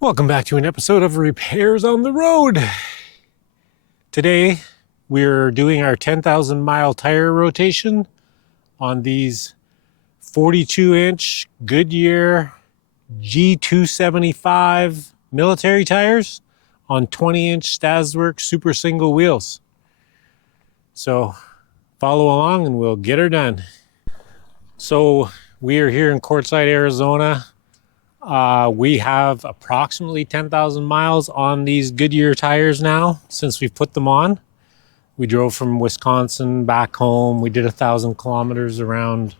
Welcome back to an episode of Repairs on the Road. Today, we're doing our 10,000 mile tire rotation on these 42-inch Goodyear G275 military tires on 20-inch Stasworks super single wheels. So follow along and we'll get her done. So we are here in Quartzsite, Arizona. We have approximately 10,000 miles on these Goodyear tires now since we've put them on. We drove from Wisconsin back home. We did 1,000 kilometers around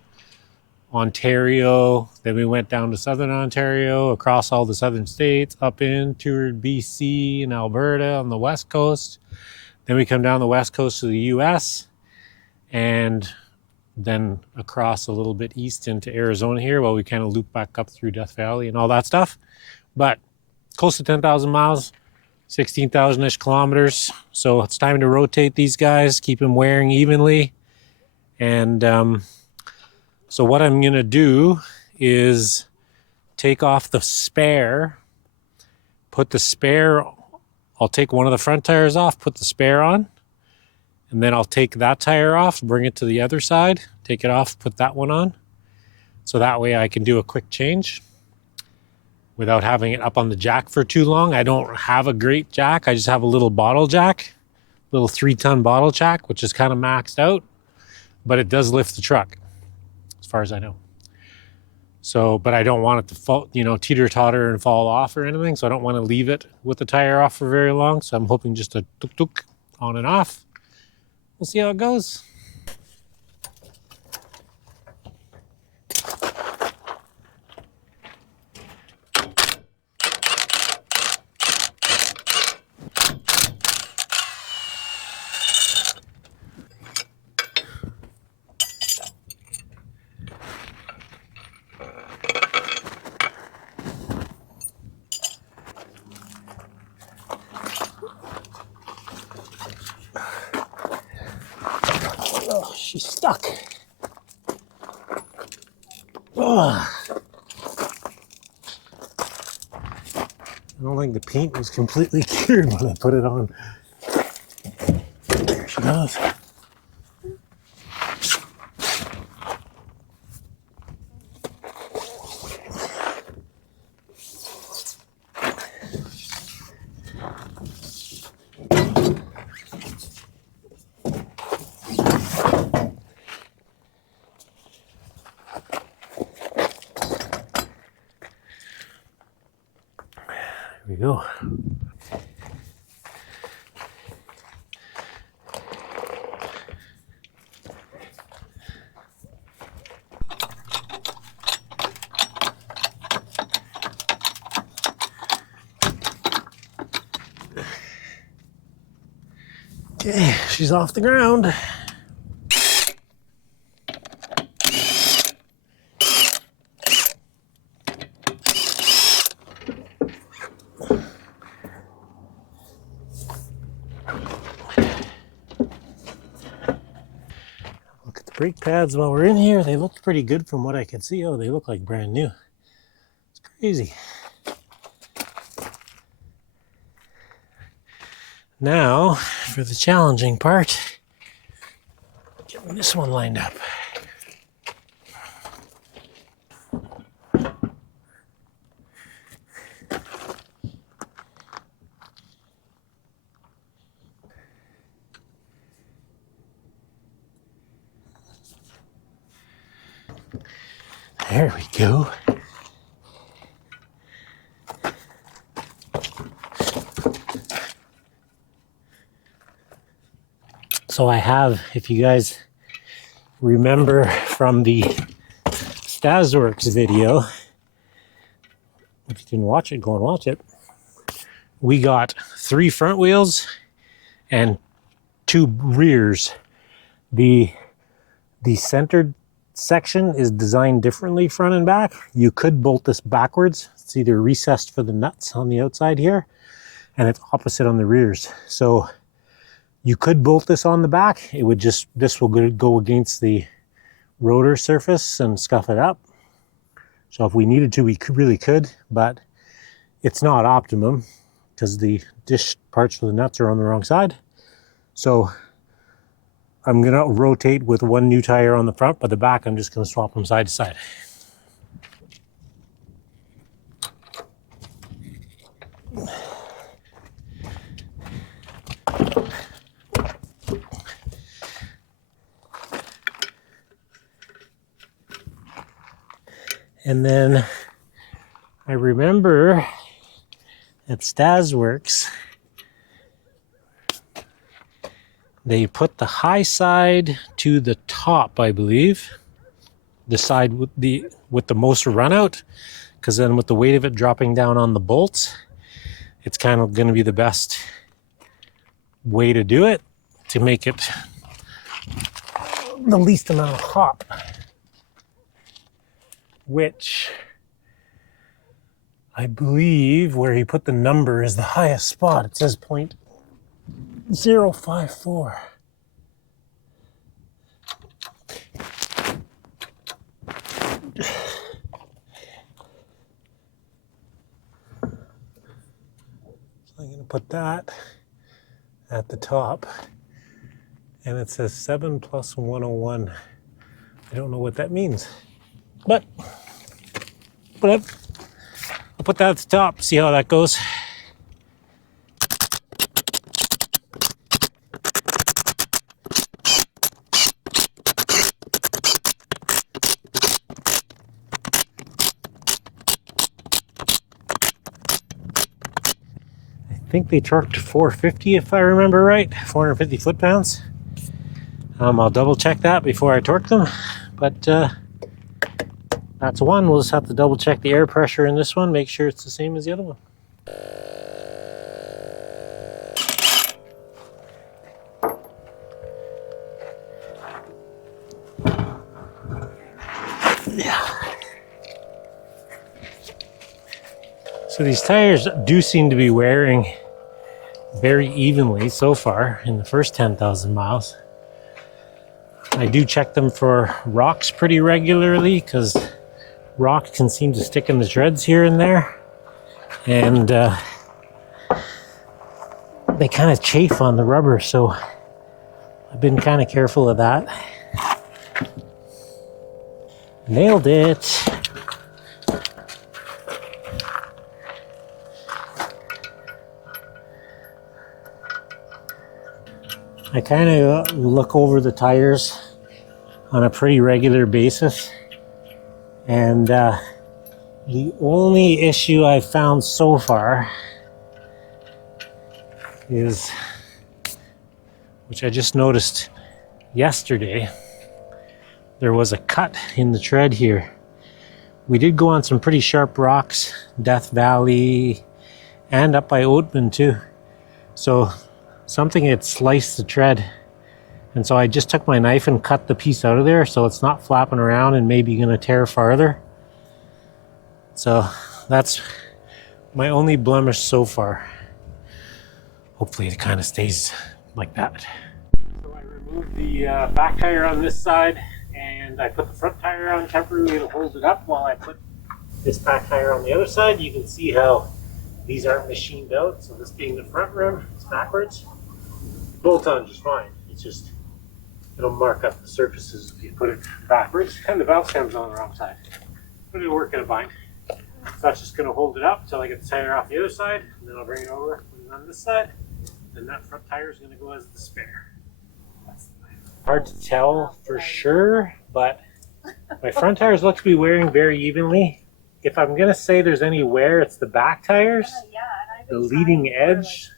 Ontario. Then we went down to southern Ontario, across all the southern states, up in toured BC and Alberta on the west coast. Then we come down the west coast of the US and then across a little bit east into Arizona here while we kind of loop back up through Death Valley and all that stuff. But close to 10,000 miles, 16,000-ish kilometers. So it's time to rotate these guys, keep them wearing evenly. And so what I'm going to do is take off the spare, put the spare, I'll take one of the front tires off, put the spare on. And then I'll take that tire off, bring it to the other side, take it off, put that one on. So that way I can do a quick change without having it up on the jack for too long. I don't have a great jack. I just have a little bottle jack, little 3-ton bottle jack, which is kind of maxed out, but it does lift the truck as far as I know. So, but I don't want it to fall, teeter-totter and fall off or anything. So I don't want to leave it with the tire off for very long. So I'm hoping just a tuk-tuk on and off. We'll see how it goes. Oh, she's stuck. Oh. I don't think the paint was completely cured when I put it on. There she goes. There we go. Okay, she's off the ground. Look at the brake pads while we're in here. They look pretty good from what I can see. Oh, they look like brand new. It's crazy. Now, for the challenging part, getting this one lined up. There we go. So I have, if you guys remember from the Stasworks video, if you didn't watch it, go and watch it. We got 3 front wheels and 2 rears. The centered section is designed differently front and back. You could bolt this backwards. It's either recessed for the nuts on the outside here, and it's opposite on the rears. So you could bolt this on the back. It would just, this will go against the rotor surface and scuff it up. So if we needed to, we really could, but it's not optimum because the dish parts for the nuts are on the wrong side. So I'm gonna rotate with one new tire on the front, but the back I'm just gonna swap them side to side. And then I remember at Stasworks, they put the high side to the top, I believe. The side with the most run out, because then with the weight of it dropping down on the bolts, it's kind of going to be the best way to do it to make it the least amount of hop. Which I believe where he put the number is the highest spot. It says 0.054. So I'm going to put that at the top. And it says 7 plus 101. I don't know what that means. But I'll put that at the top, see how that goes. I think they torqued 450 if I remember right, 450 foot-pounds. I'll double check that before I torque them, but that's one. We'll just have to double check the air pressure in this one, make sure it's the same as the other one. Yeah. So these tires do seem to be wearing very evenly so far in the first 10,000 miles. I do check them for rocks pretty regularly because rock can seem to stick in the treads here and there, and they kind of chafe on the rubber, so I've been kind of careful of that. Nailed it. I kind of look over the tires on a pretty regular basis, and the only issue I've found so far is, which I just noticed yesterday, there was a cut in the tread here. We did go on some pretty sharp rocks, Death Valley, and up by Oatman too. So something had sliced the tread. And so I just took my knife and cut the piece out of there so it's not flapping around and maybe gonna tear farther. So that's my only blemish so far. Hopefully it kind of stays like that. So I removed the back tire on this side, and I put the front tire on temporarily to hold it up while I put this back tire on the other side. You can see how these aren't machined out. So this being the front rim, it's backwards. Bolt on just fine. It's just, it'll mark up the surfaces if you put it backwards. And the valve stem's on the wrong side. But it'll work in a bind. So that's just going to hold it up until I get the tire off the other side, and then I'll bring it over, put it on this side, and that front tire is going to go as the spare. That's the plan. Hard to tell for sure, but my front tires look to be wearing very evenly. If I'm going to say there's any wear, it's the back tires. The leading edge,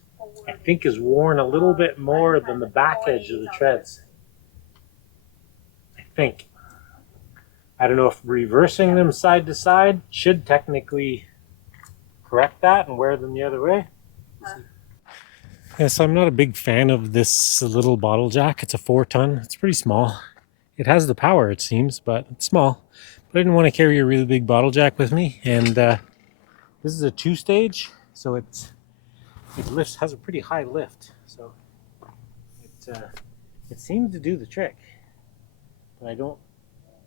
I think, is worn a little bit more than the back edge of the treads. I think. I don't know if reversing them side to side should technically correct that and wear them the other way. Yes, I'm not a big fan of this little bottle jack. It's a 4-ton. It's pretty small. It has the power, it seems, but it's small. But I didn't want to carry a really big bottle jack with me. And this is a 2-stage, so it lifts, has a pretty high lift. So it seems to do the trick. But I don't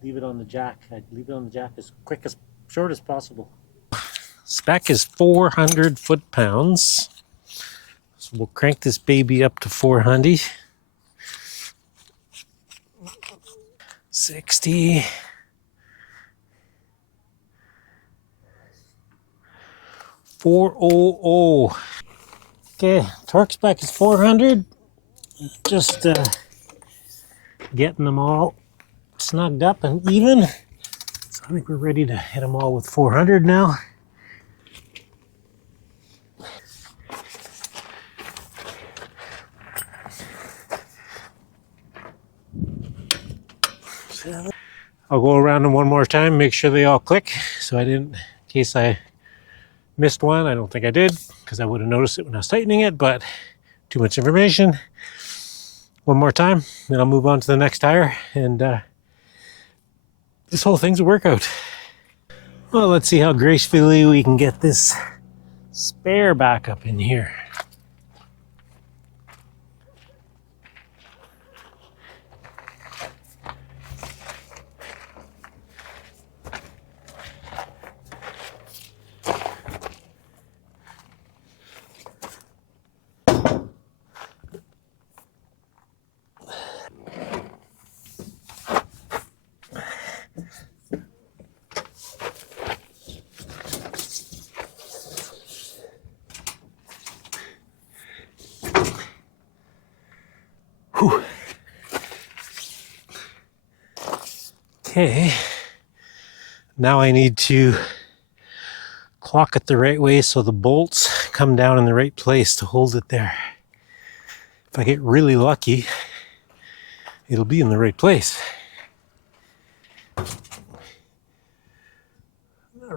leave it on the jack. I leave it on the jack as short as possible. Spec is 400 foot-pounds. So we'll crank this baby up to 400. 60. 400. Okay, torque spec is 400. Just getting them all snugged up and even. So I think we're ready to hit them all with 400 now. I'll go around them one more time, make sure they all click. So in case I missed one, I don't think I did, because I would have noticed it when I was tightening it, but too much information. One more time, then I'll move on to the next tire, and this whole thing's a workout. Well, let's see how gracefully we can get this spare back up in here. Whew. Okay, now I need to clock it the right way so the bolts come down in the right place to hold it there. If I get really lucky, it'll be in the right place. Not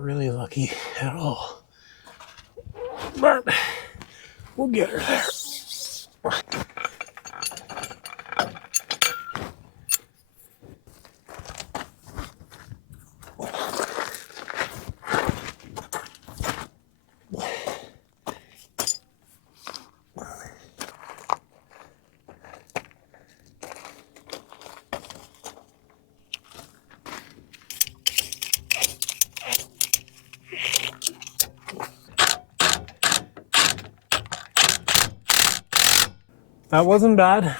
really lucky at all, but we'll get her there. That wasn't bad.